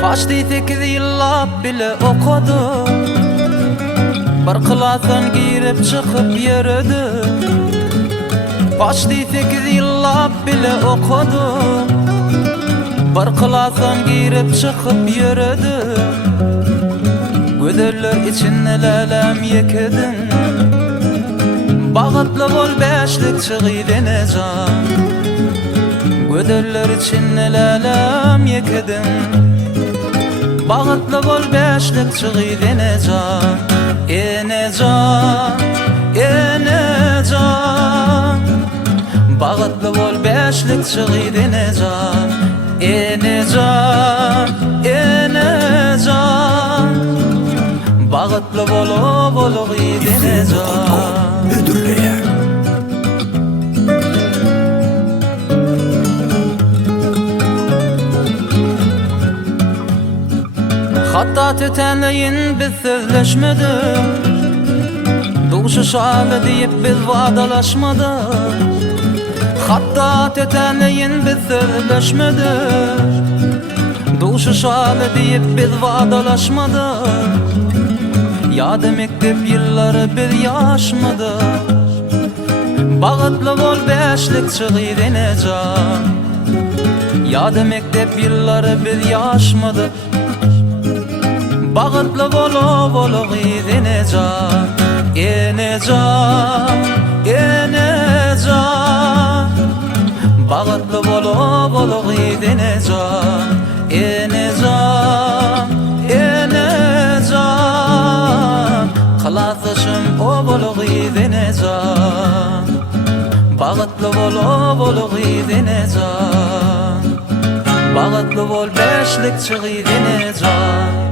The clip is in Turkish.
Kaçtı 8 yıllap bile okudum. Bir klasdan girip çıkıp yürüdüm. Kaçtı 8 yıllap bile okudum. Bir klasdan girip çıkıp yürüdüm. Gödürler içinde lelem yekedim. Bağıtlı bol beşlik çıgıydı ne can. Gödürler içinde lelem yekedim. Bağıtlı bol beşlik çıgıydı ne can. Ne can, ne can. Bağıtlı bol beşlik çıgıydı ne can. Ne can, ne can. Bağıtlı bolu bolu giydi ne can. Ödürlüğe Hatta tütenleyin biz sözleşmedik. Duşu şalı deyip biz vadalaşmadık. Hatta tütenleyin biz sözleşmedik. Duşu şalı deyip biz vadalaşmadık. Yadı mektep yılları bir yaşmadık. Bağıtlı bol beşlik çıgıydı ne can. Yadı mektep yılları bir yaşmadık. Bağıtlı bolu bolu giydi ne can. Ne can, ne can. Bağıtlı bolu bolu giydi ne can. Ne can, ne can. Kılasışım o bolu giydi ne can. Bağıtlı bolu bolu giydi ne can. Bağıtlı bol beşlik çıgıydı ne can.